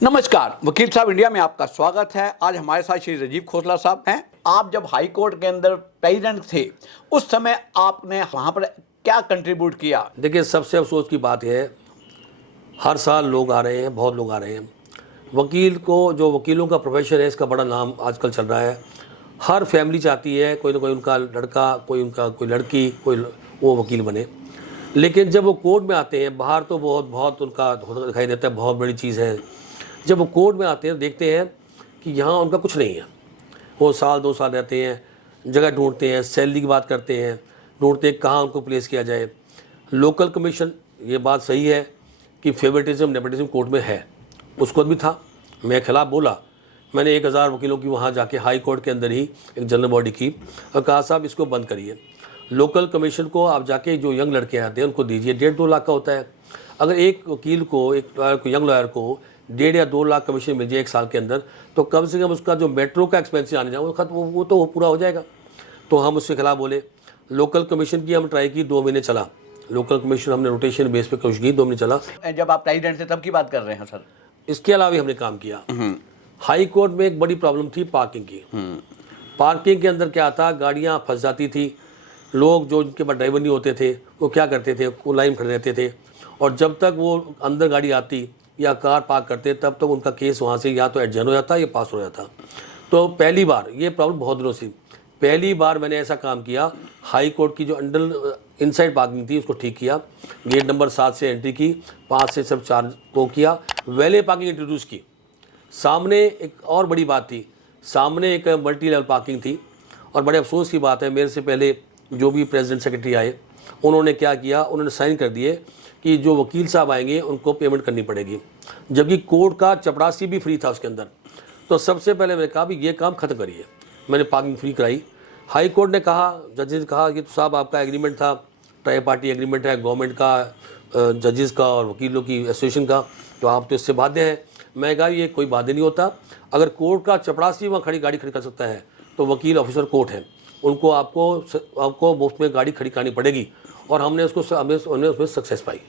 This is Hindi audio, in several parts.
नमस्कार, वकील साहब इंडिया में आपका स्वागत है। आज हमारे साथ श्री राजीव खोसला साहब हैं। आप जब हाई कोर्ट के अंदर प्रेसिडेंट थे उस समय आपने वहाँ पर क्या कंट्रीब्यूट किया? देखिए, सबसे अफसोस की बात है, हर साल लोग आ रहे हैं, बहुत लोग आ रहे हैं। वकील को, जो वकीलों का प्रोफेशन है, इसका बड़ा नाम आजकल चल रहा है। हर फैमिली चाहती है कोई ना कोई उनका लड़का, कोई लड़की, कोई वो वकील बने। लेकिन जब वो कोर्ट में आते हैं, बाहर तो बहुत उनका दिखाई देता है, बहुत बड़ी चीज़ है। जब वो कोर्ट में आते हैं, देखते हैं कि यहाँ उनका कुछ नहीं है। वो साल 2 साल रहते हैं, जगह ढूंढते हैं, सैलरी की बात करते हैं, ढूंढते हैं कहाँ उनको प्लेस किया जाए। लोकल कमीशन, ये बात सही है कि फेवरेटिज्म नेपोटिज्म कोर्ट में है, उसको भी था। मैं खिलाफ बोला, मैंने 1000 वकीलों की वहाँ जाके हाई कोर्ट के अंदर ही एक जनरल बॉडी की और कहा साहब इसको बंद करिए। लोकल कमीशन को आप जाके जो यंग लड़के आते हैं उनको दीजिए। 1.5-2 लाख का होता है। अगर एक वकील को, एक यंग लॉयर को 1.5 या 2 लाख कमीशन मिल जाए 1 साल के अंदर, तो कम से कम उसका जो मेट्रो का एक्सपेंस आने जाए वो तो पूरा हो जाएगा। तो हम उसके खिलाफ बोले। लोकल कमीशन की हम ट्राई की, 2 महीने चला। लोकल कमीशन हमने रोटेशन बेस पे कोशिश की, 2 महीने चला। जब आप प्रेसिडेंट थे तब की बात कर रहे हैं सर? इसके अलावा भी हमने काम किया। हाई कोर्ट में एक बड़ी प्रॉब्लम थी पार्किंग की। पार्किंग के अंदर क्या था, गाड़ियाँ फंस जाती थी। लोग जो उनके पास ड्राइवर नहीं होते थे वो क्या करते थे, वो लाइन खड़े रहते थे, और जब तक वो अंदर गाड़ी आती या कार पार्क करते तब तक उनका केस वहाँ से या तो एडजर्न हो जाता या पास हो जाता। तो पहली बार, ये प्रॉब्लम बहुत दिनों से, पहली बार मैंने ऐसा काम किया। हाई कोर्ट की जो अंडर इनसाइड पार्किंग थी उसको ठीक किया। गेट नंबर 7 से एंट्री की, 5 से सब 4 को किया। वैले पार्किंग इंट्रोड्यूस की। सामने एक और बड़ी बात थी, सामने एक मल्टी लेवल पार्किंग थी। और बड़े अफसोस की बात है, मेरे से पहले जो भी प्रेसिडेंट सेक्रेटरी आए उन्होंने क्या किया, उन्होंने साइन कर दिए कि जो वकील साहब आएंगे उनको पेमेंट करनी पड़ेगी, जबकि कोर्ट का चपरासी भी फ्री था उसके अंदर। तो सबसे पहले मैंने कहा भी ये काम ख़त्म करिए। मैंने पार्किंग फ्री कराई। हाई कोर्ट ने कहा, जजेस ने कहा कि तो साहब आपका एग्रीमेंट था, ट्राई पार्टी एग्रीमेंट है गवर्नमेंट का, जजेस का और वकीलों की एसोसिएशन का, तो आप तो इससे बाध्य हैं। मैं कहा ये कोई बाध्य नहीं होता। अगर कोर्ट का चपरासी वहाँ गाड़ी खड़ी कर सकता है तो वकील ऑफिसर कोर्ट है, उनको आपको मुफ्त में गाड़ी खड़ी करानी पड़ेगी। और हमने उसमें सक्सेस पाई।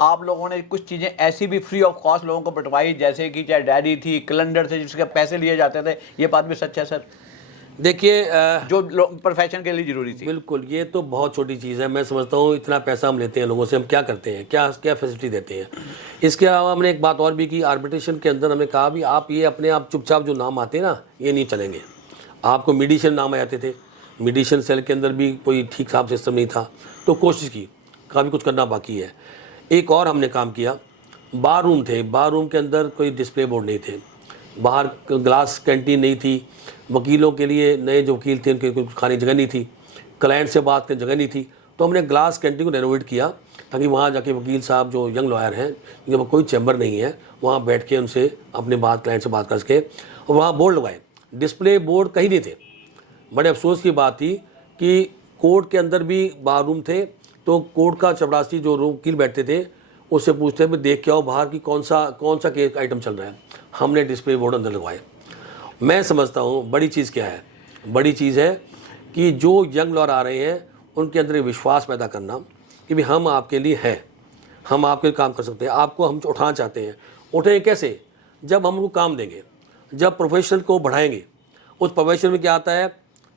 आप लोगों ने कुछ चीज़ें ऐसी भी फ्री ऑफ कॉस्ट लोगों को बंटवाई, जैसे कि चाहे डायरी थी, कैलेंडर थे जिसके पैसे लिए जाते थे, ये बात भी सच है सर? देखिए, जो प्रोफेशन के लिए जरूरी थी। बिल्कुल, ये तो बहुत छोटी चीज़ है। मैं समझता हूँ इतना पैसा हम लेते हैं लोगों से, हम क्या करते हैं, क्या क्या फैसिलिटी देते हैं। इसके अलावा हमने एक बात और भी की, आर्बिट्रेशन के अंदर हमने कहा भी आप ये अपने आप चुपचाप जो नाम आते हैं ना, ये नहीं चलेंगे। आपको मीडिएशन नाम आ जाते थे, मीडिएशन सेल के अंदर भी कोई ठीक ठाक सिस्टम नहीं था, तो कोशिश की, काफ़ी कुछ करना बाकी है। एक और हमने काम किया, बार रूम थे, बार रूम के अंदर कोई डिस्प्ले बोर्ड नहीं थे, बाहर ग्लास कैंटीन नहीं थी, वकीलों के लिए नए जो वकील थे उनके कुछ खाने की जगह नहीं थी, क्लाइंट से बात करने जगह नहीं थी। तो हमने ग्लास कैंटीन को रेनोवेट किया ताकि वहाँ जाके वकील साहब जो यंग लॉयर हैं, जिनके कोई चैम्बर नहीं है, वहाँ बैठ के उनसे अपने क्लाइंट से बात कर सके। और वहाँ बोर्ड लगाए, डिस्प्ले बोर्ड कहीं नहीं थे। बड़े अफसोस की बात थी कि कोर्ट के अंदर भी बार रूम थे, तो कोर्ट का चपरासी जो वकील बैठते थे उससे पूछते हैं देख के आओ बाहर की कौन सा केस आइटम चल रहा है। हमने डिस्प्ले बोर्ड अंदर लगवाए। मैं समझता हूँ बड़ी चीज़ क्या है, बड़ी चीज़ है कि जो यंग लॉयर आ रहे हैं उनके अंदर विश्वास पैदा करना कि भी हम आपके लिए हैं, हम आपके लिए काम कर सकते हैं, आपको हम उठाना चाहते हैं। उठें कैसे? जब हम उनको काम देंगे, जब प्रोफेशन को बढ़ाएंगे। उस प्रोफेशन में क्या आता है,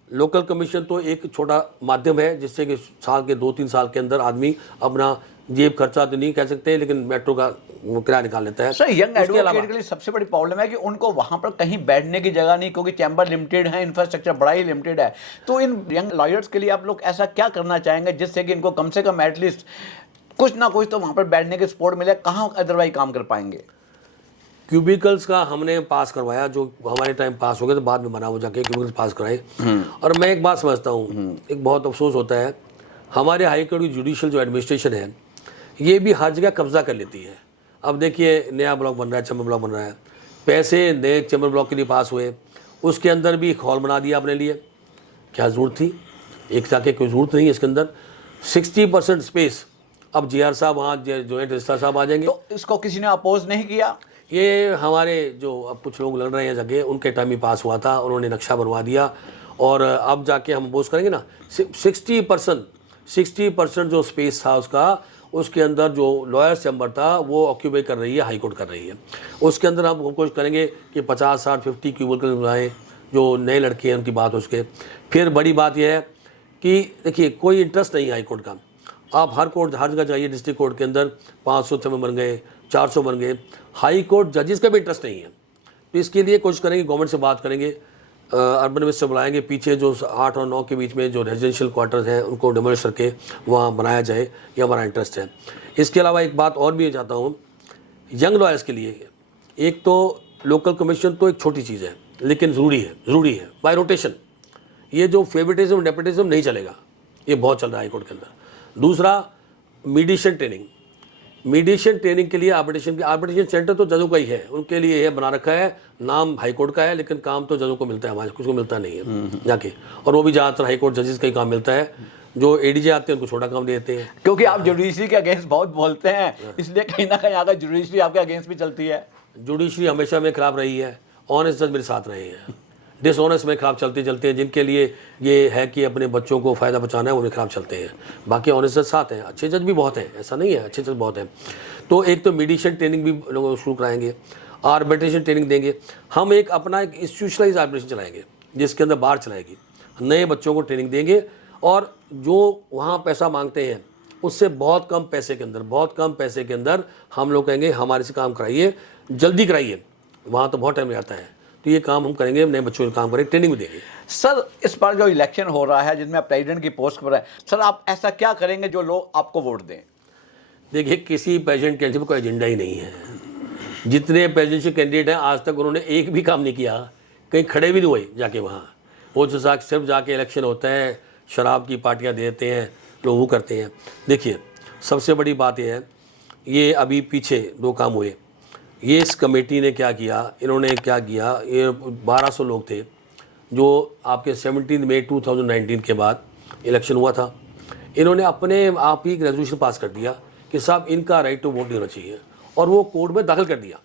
लोकल कमीशन तो एक छोटा माध्यम है जिससे कि साल के 2-3 साल के अंदर आदमी अपना जेब खर्चा तो नहीं कह सकते, लेकिन मेट्रो का किराया निकाल लेता है। सर, यंग एडवोकेट के लिए सबसे बड़ी प्रॉब्लम है कि उनको वहां पर कहीं बैठने की जगह नहीं, क्योंकि चैम्बर लिमिटेड है, इंफ्रास्ट्रक्चर बड़ा ही लिमिटेड है। तो इन यंग लॉयर्स के लिए आप लोग ऐसा क्या करना चाहेंगे जिससे कि इनको कम से कम एटलीस्ट कुछ ना कुछ तो वहां पर बैठने के सपोर्ट मिले? कहाँ अदरवाइज काम कर पाएंगे? क्यूबिकल्स का हमने पास करवाया, जो हमारे टाइम पास हो गया, तो बाद में बना हो जाके क्यूबिकल्स पास कराए। और मैं एक बात समझता हूँ, एक बहुत अफसोस होता है, हमारे हाई कोर्ट की जुडिशियल जो एडमिनिस्ट्रेशन है ये भी हर जगह कब्जा कर लेती है। अब देखिए, नया ब्लॉक बन रहा है, चैम्बर ब्लॉक बन रहा है, पैसे नए चैम्बर ब्लॉक के लिए पास हुए, उसके अंदर भी एक हॉल बना दिया अपने लिए। क्या ज़रूरत थी? एक जाके कोई ज़रूरत नहीं है इसके अंदर। 60% स्पेस, अब जीआर साहब वहाँ जॉइंट रजिस्ट्रार साहब आ जाएंगे। तो इसको किसी ने अपोज नहीं किया? ये हमारे जो अब कुछ लोग लड़ रहे हैं जगह, उनके टाइम ही पास हुआ था, उन्होंने नक्शा बनवा दिया और अब जाके हम बोझ करेंगे ना 60% जो स्पेस था उसके अंदर जो लॉयर्स चैम्बर था वो ऑक्यूपाई कर रही है, हाई कोर्ट कर रही है। उसके अंदर हम कोशिश करेंगे कि 50, 60, 50 क्यूबिकल बनाएं, जो नए लड़के हैं उनकी बात हो सके। फिर बड़ी बात यह है कि देखिए कोई इंटरेस्ट नहीं है हाई कोर्ट का। आप हर जगह जाइए, डिस्ट्रिक्ट कोर्ट के अंदर 500 चैम्बर बन गए, 400 बन गए, हाई कोर्ट जजेस का भी इंटरेस्ट नहीं है। तो इसके लिए कोशिश करेंगे, गवर्नमेंट से बात करेंगे, अर्बन मिनिस्टर बुलाएंगे, पीछे जो 8 और 9 के बीच में जो रेजिडेंशियल क्वार्टर्स हैं उनको डिमोलिश करके वहाँ बनाया जाए, ये हमारा इंटरेस्ट है। इसके अलावा एक बात और भी चाहता हूँ, यंग लॉयर्स के लिए एक तो लोकल कमीशन तो एक छोटी चीज़ है लेकिन ज़रूरी है बाय रोटेशन। ये जो फेवरेटिज्म नेपोटिज्म नहीं चलेगा, ये बहुत चल रहा है हाई कोर्ट के अंदर। दूसरा मीडिएशन ट्रेनिंग के लिए आर्बिट्रेशन सेंटर तो जजों का ही है, उनके लिए ये बना रखा है, नाम हाई कोर्ट का है लेकिन काम तो जजों को मिलता है, हमारे कुछ को मिलता नहीं है जाके। और वो भी ज़्यादातर हाई कोर्ट जजेस का ही काम मिलता है, जो एडीजे आते हैं उनको छोटा काम देते हैं। क्योंकि आप जुडिशरी के अगेंस्ट बहुत बोलते हैं, इसलिए कहीं ना कहीं अगर जुडिशरी आपके अगेंस्ट भी चलती है। जुडिशरी हमेशा मेरे खिलाफ रही है, ऑनेस्ट जज मेरे साथ रहे हैं, डिसऑनेस्ट मेरे खिलाफ चलते हैं, जिनके लिए ये है कि अपने बच्चों को फ़ायदा पहुंचाना है वो मेरे खिलाफ चलते हैं। बाकी ऑनेस्ट जज साथ हैं, अच्छे जज भी बहुत हैं, ऐसा नहीं है, अच्छे जज बहुत हैं। तो एक तो मीडिएशन ट्रेनिंग भी लोगों को शुरू कराएंगे, आर्बिट्रेशन ट्रेनिंग देंगे। हम अपना एक इंस्टीट्यूशनलाइज आर्बिट्रेशन चलाएंगे जिसके अंदर बार चलाएगी, नए बच्चों को ट्रेनिंग देंगे और जो वहाँ पैसा मांगते हैं उससे बहुत कम पैसे के अंदर हम लोग कहेंगे हमारे से काम कराइए, जल्दी कराइए, वहाँ तो बहुत टाइम लगता है। तो ये काम हम करेंगे, नए बच्चों को काम करेंगे, ट्रेनिंग भी देंगे। सर इस बार जो इलेक्शन हो रहा है जिसमें आप प्रेसिडेंट की पोस्ट पर है, सर आप ऐसा क्या करेंगे जो लोग आपको वोट दें? देखिए किसी प्रेसिडेंट कैंडिडेट का कोई एजेंडा ही नहीं है। जितने प्रेसिडेंशियल कैंडिडेट हैं आज तक उन्होंने एक भी काम नहीं किया, कहीं खड़े भी नहीं हुए जाके वहाँ। वो जो सिर्फ जाके इलेक्शन होता है, शराब की पार्टियाँ देते हैं, लोग वो करते हैं। देखिए सबसे बड़ी बात यह है, ये अभी पीछे 2 काम हुए। ये इस कमेटी ने क्या किया, इन्होंने क्या किया, ये 1200 लोग थे जो आपके 17 मई 2019 के बाद इलेक्शन हुआ था। इन्होंने अपने आप ही एक रेजोल्यूशन पास कर दिया कि साहब इनका राइट टू वोट नहीं होना चाहिए, और वो कोर्ट में दाखिल कर दिया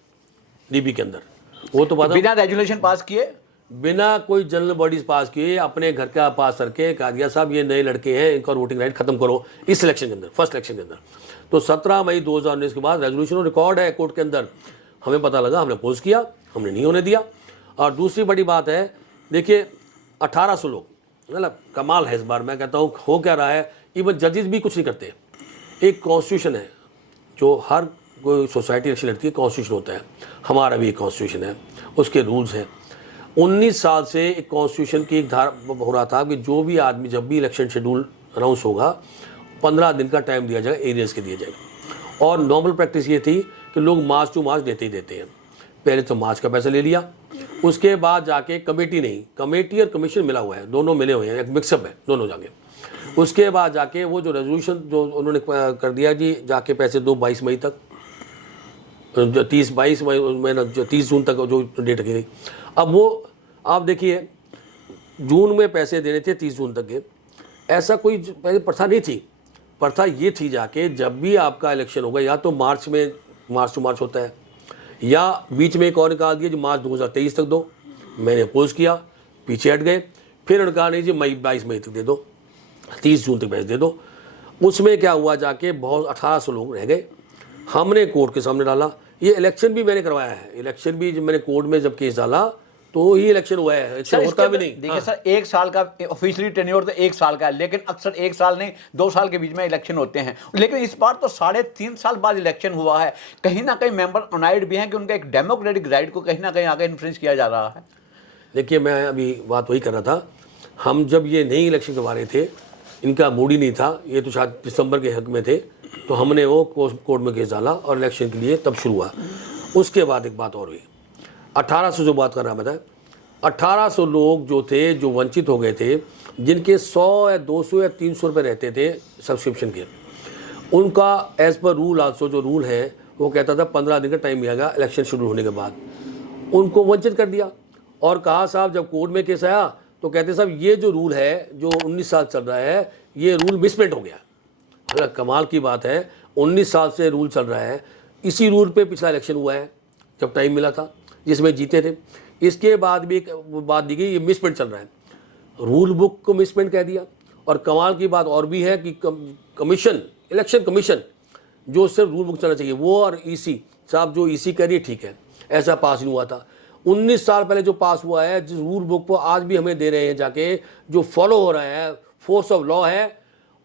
डीबी के अंदर। वो तो बिना रेजुलेशन पास किए, बिना कोई जनरल बॉडीज पास किए, अपने घर का पास करके कहा दिया साहब ये नए लड़के हैं, इनका वोटिंग राइट खत्म करो इस इलेक्शन के अंदर, फर्स्ट इलेक्शन के अंदर। तो 17 मई 2019 के बाद रेजोल्यूशन रिकॉर्ड है कोर्ट के अंदर। हमें पता लगा, हमने अपोज किया, हमने नहीं होने दिया। और दूसरी बड़ी बात है, देखिए 1800 लोग, मतलब कमाल है इस बार। मैं कहता हूँ हो क्या रहा है, इवन जजेस भी कुछ नहीं करते। एक कॉन्स्टिट्यूशन है जो हर कोई सोसाइटी इलेक्शन लड़ती है, कॉन्स्टिट्यूशन होता है, हमारा भी एक कॉन्स्टिट्यूशन है, उसके रूल्स हैं। 19 साल से एक कॉन्स्टिट्यूशन की एक धारा हो रहा था कि जो भी आदमी जब भी इलेक्शन शेड्यूल अनाउंस होगा 15 दिन का टाइम दिया जाएगा, एरियाज के दिया जाएगा। और नॉर्मल प्रैक्टिस ये थी कि लोग मार्च टू मार्च देते ही देते हैं। पहले तो मार्च का पैसा ले लिया, उसके बाद जाके कमेटी नहीं, कमेटी और कमीशन मिला हुआ है, दोनों मिले हुए हैं, एक मिक्सअप है दोनों जाके। उसके बाद जाके वो जो रेजोल्यूशन जो उन्होंने कर दिया जी, जाके पैसे दो 22 मई तक, जो 22 मई जो 30 जून तक जो डेट रखी गई। अब वो आप देखिए जून में पैसे देने थे 30 जून तक के, ऐसा कोई पहले प्रथा नहीं थी। प्रथा ये थी जाके जब भी आपका इलेक्शन होगा या तो मार्च टू मार्च होता है, या बीच में एक और निकाल दिया जो मार्च 2023 तक दो। मैंने अपोज किया, पीछे हट गए, फिर उन्होंने कहा नहीं जी 22 मई तक दे दो, 30 जून तक पैसे दे दो। उसमें क्या हुआ जाके बहुत 1800 लोग रह गए, हमने कोर्ट के सामने डाला। ये इलेक्शन भी मैंने करवाया है, इलेक्शन भी जब मैंने कोर्ट में जब केस डाला तो ही इलेक्शन हुआ है, इलेक्शन होता भी नहीं। देखिए सर, 1 साल का ऑफिशियली टेन्योर तो 1 साल का है, लेकिन अक्सर 1 साल नहीं 2 साल के बीच में इलेक्शन होते हैं। लेकिन इस बार तो 3.5 साल बाद इलेक्शन हुआ है। कहीं ना कहीं मेंबर अनाइड भी हैं कि उनका एक डेमोक्रेटिक राइट को कहीं ना कहीं आगे इन्फ्लुएंस किया जा रहा है। देखिए मैं अभी बात वही कर रहा था, हम जब ये नई इलेक्शन करवा रहे थे, इनका मूड ही नहीं था, ये तो शायद दिसंबर के हक में थे, तो हमने वो कोर्ट में केस डाला और इलेक्शन के लिए तब शुरू हुआ। उसके बाद एक बात और हुई, 1800 जो बात कर रहा मैं, 1800 लोग जो थे जो वंचित हो गए थे, जिनके 100 या 200 या 300 रुपये रहते थे सब्सक्रिप्शन के, उनका एज पर रूल आल्सो जो रूल है वो कहता था 15 दिन का टाइम मिलेगा इलेक्शन शुरू होने के बाद, उनको वंचित कर दिया। और कहा साहब जब कोर्ट में केस आया तो कहते साहब ये जो रूल है जो 19 साल चल रहा है ये रूल मिसप्रिंट हो गया। अगर कमाल की बात है, 19 साल से रूल चल रहा है, इसी रूल पे पिछला इलेक्शन हुआ है जब टाइम मिला था जिसमें जीते थे। इसके बाद भी एक बात दी गई ये मिसप्रिंट चल रहा है। रूल बुक को मिसप्रिंट कह दिया। और कमाल की बात और भी है कि कमीशन, इलेक्शन कमीशन जो सिर्फ रूल बुक चलना चाहिए वो, और ईसी साहब जो ईसी कह रही है ठीक है, ऐसा पास नहीं हुआ था। 19 साल पहले जो पास हुआ है, जिस रूल बुक को आज भी हमें दे रहे हैं जाके, जो फॉलो हो रहा है, फोर्स ऑफ लॉ है,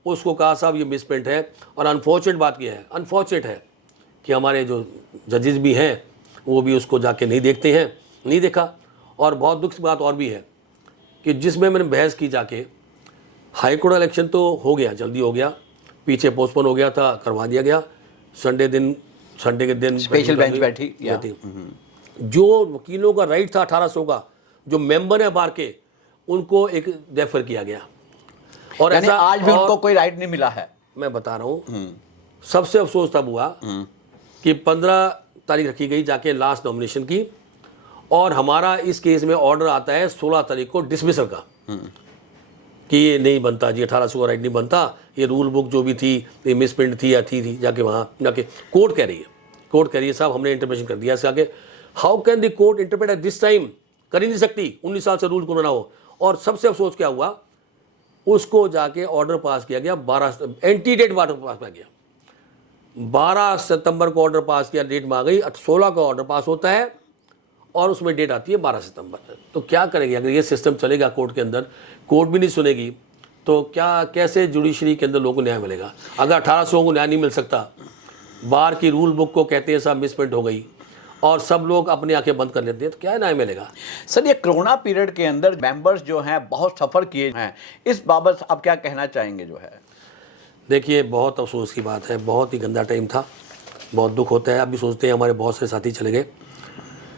उसको कहा साहब ये मिसप्रिंट है। और अनफॉर्चुनेट बात यह है, अनफॉर्चुनेट है कि हमारे जो जजेस भी हैं वो भी उसको जाके नहीं देखते हैं, नहीं देखा। और बहुत दुख की बात और भी है कि जिसमें मैंने बहस की जाके, हाई कोर्ट इलेक्शन तो हो गया, जल्दी हो गया, पीछे पोस्टपोन हो गया था, करवा दिया गया, संडे के दिन स्पेशल बेंच बैठी। जो वकीलों का राइट था 1800 का, जो मेंबर है बार के, उनको एक डेफर किया गया। और यानी ऐसा आज भी उनको कोई राइट नहीं मिला है। मैं बता रहा हूँ, सबसे अफसोस तब हुआ कि 15 तारीख रखी गई जाके लास्ट नॉमिनेशन की, और हमारा इस केस में ऑर्डर आता है 16 तारीख को डिसमिसल का कि ये नहीं बनता जी, 1800 का राइट नहीं बनता, ये रूल बुक जो भी थी ये मिसप्रिंट थी या थी जाके वहाँ जाके कोर्ट कह रही है साहब हमने इंटरप्रेशन कर दिया। इसके आगे how can the court interpret at this time, कर ही नहीं सकती, 19 साल से रूल को ना हो। और सबसे अफसोस क्या हुआ, उसको जाके ऑर्डर पास किया गया 12 एंटी डेट ऑर्डर पास किया गया, 12 सितंबर को ऑर्डर पास किया, डेट में आ गई, 16 का ऑर्डर पास होता है और उसमें डेट आती है 12 सितंबर। तो क्या करेंगे अगर ये सिस्टम चलेगा कोर्ट के अंदर, कोर्ट भी नहीं सुनेगी तो क्या, कैसे जुडिशरी के अंदर लोगों को न्याय मिलेगा? अगर 1800 को न्याय नहीं मिल सकता, बार की रूल बुक को कहते हैं साहब मिसप्रिंट हो गई और सब लोग अपनी आंखें बंद कर लेते हैं, तो क्या न्याय मिलेगा? सर ये कोरोना पीरियड के अंदर मेंबर्स जो हैं बहुत सफ़र किए हैं, इस बाबत आप क्या कहना चाहेंगे जो है? देखिए बहुत अफसोस की बात है, बहुत ही गंदा टाइम था, बहुत दुख होता है। अभी सोचते हैं हमारे बहुत से साथी चले गए।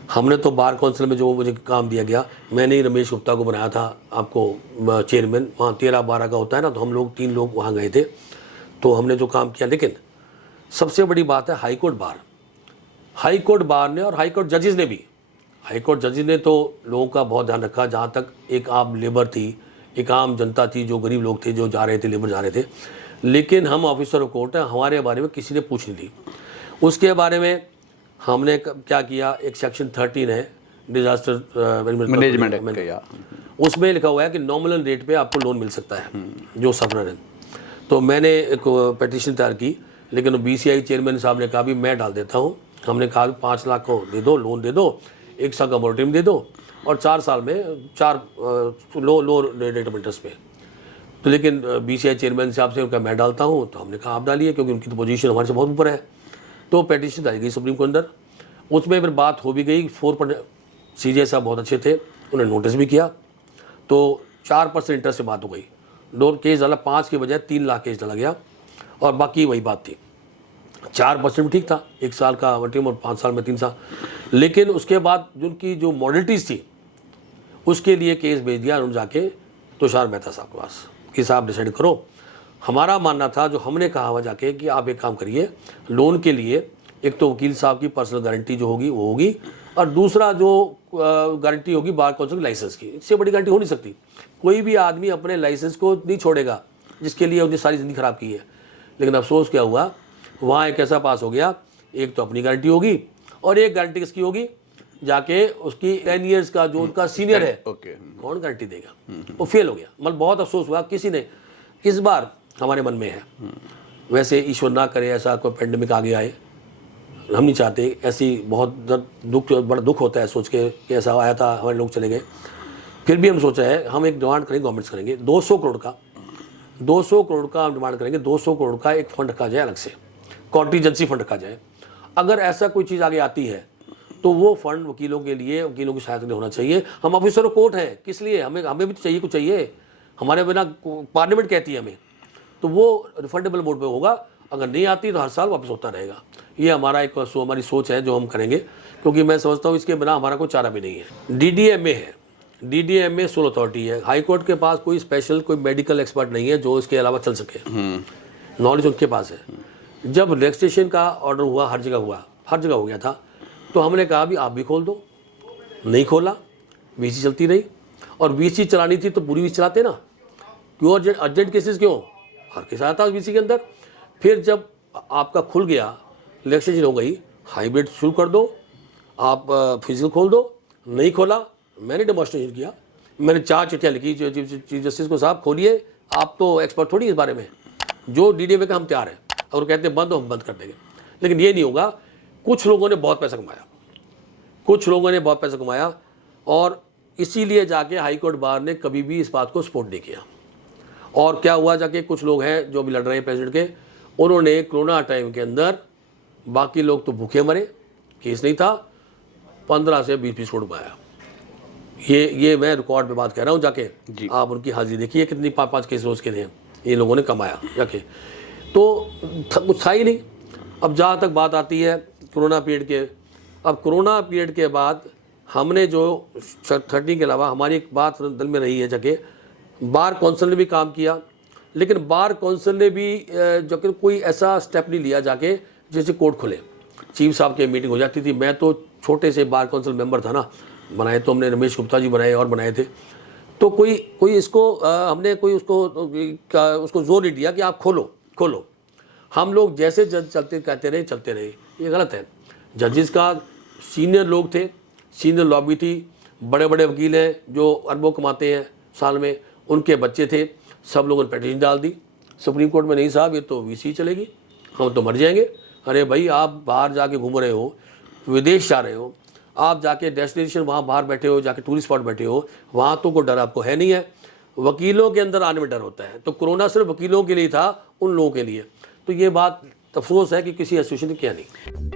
हमने तो बार काउंसिल में जो मुझे काम दिया गया, मैंने ही रमेश गुप्ता को बनाया था आपको चेयरमैन, वहाँ 13-12 का होता है ना, तो हम लोग 3 लोग वहाँ गए थे, तो हमने जो काम किया। लेकिन सबसे बड़ी बात है हाई कोर्ट बार ने और हाई कोर्ट जजेस ने भी, हाई कोर्ट जजेस ने तो लोगों का बहुत ध्यान रखा। जहाँ तक एक आम लेबर थी, एक आम जनता थी, जो गरीब लोग थे जो जा रहे थे, लेबर जा रहे थे, लेकिन हम ऑफिसर ऑफ कोर्ट हैं, हमारे बारे में किसी ने पूछ नहीं ली। उसके बारे में हमने क्या किया, एक सेक्शन 13 है डिजास्टर मैनेजमेंट का, उसमें लिखा हुआ है कि नॉमिनल रेट पे आपको लोन मिल सकता है जो सफरर है। तो मैंने एक पिटीशन तैयार की, लेकिन BCI चेयरमैन साहब ने कहा भी मैं डाल देता हूँ। हमने कहा 5 लाख को दे दो, लोन दे दो, 1 साल का मोरेटोरियम दे दो और 4 साल में 4 लो रेट ऑफ इंटरेस्ट पे। तो लेकिन BCI चेयरमैन साहब से उनका मैं डालता हूँ, तो हमने कहा आप डालिए, क्योंकि उनकी तो पोजीशन हमारे से बहुत ऊपर है। तो पिटीशन डाली गई सुप्रीम कोर्ट अंदर, उसमें फिर बात हो भी गई। 4% CJ साहब बहुत अच्छे थे, उन्होंने नोटिस भी किया, तो 4% इंटरेस्ट से बात हो गई। 2 केस डाला, 5 के बजाय 3 लाख केस डाला गया और बाकी वही बात थी। 4% भी ठीक था, 1 साल का मोरेटोरियम और 5 साल में 3 साल। लेकिन उसके बाद उनकी जो मॉडलिटीज़ थी उसके लिए केस भेज दिया उन्होंने जाके तुषार मेहता साहब के पास कि साहब डिसाइड करो। हमारा मानना था, जो हमने कहा हुआ जाके कि आप एक काम करिए, लोन के लिए एक तो वकील साहब की पर्सनल गारंटी जो होगी वो होगी, और दूसरा जो गारंटी होगी बार काउंसिल के लाइसेंस की। इससे बड़ी गारंटी हो नहीं सकती। कोई भी आदमी अपने लाइसेंस को नहीं छोड़ेगा जिसके लिए उसने सारी ज़िंदगी ख़राब की है। लेकिन अफसोस क्या हुआ, वहाँ एक ऐसा पास हो गया, एक तो अपनी गारंटी होगी और एक गारंटी किसकी होगी, जाके उसकी 10 ईयर्स का जो उनका सीनियर है, कौन गारंटी देगा? वो फेल हो गया। मतलब बहुत अफसोस हुआ, किसी ने इस बार हमारे मन में है। वैसे ईश्वर ना करे ऐसा कोई पेंडेमिक आगे आए, हम नहीं चाहते ऐसी, बहुत बड़ा दुख होता है सोच के कि ऐसा आया था, हमारे लोग चले गए। फिर भी हम सोचा है हम एक डिमांड करेंगे, गवर्नमेंट से करेंगे 200 करोड़ का हम डिमांड करेंगे। 200 करोड़ का एक फंड रखा जाए, अलग से कॉन्टीजेंसी फंड रखा जाए। अगर ऐसा कोई चीज़ आगे आती है तो वो फंड वकीलों के लिए, वकीलों की सहायता के लिए होना चाहिए। हम ऑफिसर ऑफ कोर्ट हैं, किस लिए, हमें भी चाहिए, कुछ चाहिए, हमारे बिना पार्लियामेंट कहती है हमें, तो वो रिफंडेबल मोड पे होगा। अगर नहीं आती तो हर साल वापस होता रहेगा। ये हमारा हमारी सोच है जो हम करेंगे, क्योंकि मैं समझता हूँ इसके बिना हमारा कोई चारा भी नहीं है। DDMA है, DDMA सोल अथॉरिटी है। हाई कोर्ट के पास कोई स्पेशल कोई मेडिकल एक्सपर्ट नहीं है जो इसके अलावा चल सके, नॉलेज उनके पास है। जब रजिस्ट्रेशन का ऑर्डर हुआ, हर जगह हो गया था, तो हमने कहा भी आप भी खोल दो। नहीं खोला, VC चलती रही, और VC चलानी थी तो पूरी VC चलाते ना, क्यों अर्जेंट केसेस क्यों, हर केस आया था VC के अंदर। फिर जब आपका खुल गया, रजिस्ट्रेशन हो गई, हाइब्रिड शुरू कर दो, आप फिजिकल खोल दो। नहीं खोला, मैंने डेमोन्स्ट्रेशन किया, मैंने 4 चिट्ठियाँ लिखी चीफ जस्टिस को, साहब खोलिए, आप तो एक्सपर्ट थोड़ी इस बारे में, जो DDA का हम तैयार हैं, और कहते हैं बंद हो, हम बंद कर देंगे। लेकिन ये नहीं होगा। कुछ लोगों ने बहुत पैसा कमाया, कुछ लोगों ने बहुत पैसा कमाया, और इसीलिए जाके हाई कोर्ट बार ने कभी भी इस बात को सपोर्ट नहीं किया। और क्या हुआ, जाके कुछ लोग हैं जो भी लड़ रहे हैं प्रेसिडेंट के, उन्होंने कोरोना टाइम के अंदर, बाकी लोग तो भूखे मरे, केस नहीं था, 15 से 20 करोड़ कमाया। ये मैं रिकॉर्ड पे बात कह रहा हूँ, जाके आप उनकी हाजिरी देखिए, कितनी 5-5 केस रोज के थे ये लोगों ने कमाया जाके। तो कुछ था ही नहीं। अब जहाँ तक बात आती है कोरोना पीरियड के, अब कोरोना पीरियड के बाद हमने जो 30 के अलावा हमारी एक बात दिल में रही है, जाके बार कौंसिल ने भी काम किया, लेकिन बार कौंसिल ने भी जो कोई ऐसा स्टेप नहीं लिया जाके जैसे कोर्ट खुले। चीफ साहब की मीटिंग हो जाती थी, मैं तो छोटे से बार कौंसिल मेंबर था ना, बनाए तो हमने रमेश गुप्ता जी बनाए और बनाए थे, तो कोई इसको हमने कोई उसको जोर नहीं दिया कि आप खोलो। हम लोग जैसे जज चलते रहे, ये गलत है। जजेस का सीनियर लोग थे, सीनियर लॉबी थी, बड़े बड़े वकील हैं जो अरबों कमाते हैं साल में, उनके बच्चे थे, सब लोगों ने पिटीशन डाल दी सुप्रीम कोर्ट में, नहीं साहब ये तो VC चलेगी, हम तो मर जाएंगे। अरे भाई, आप बाहर जाके घूम रहे हो, विदेश जा रहे हो, आप जाके डेस्टिनेशन वहाँ बाहर बैठे हो, जाके टूरिस्ट स्पॉट बैठे हो, वहाँ तो कोई डर आपको है नहीं है। वकीलों के अंदर आने में डर होता है, तो कोरोना सिर्फ वकीलों के लिए था, उन लोगों के लिए। तो ये बात अफसोस है कि किसी एसोसिएशन ने किया नहीं।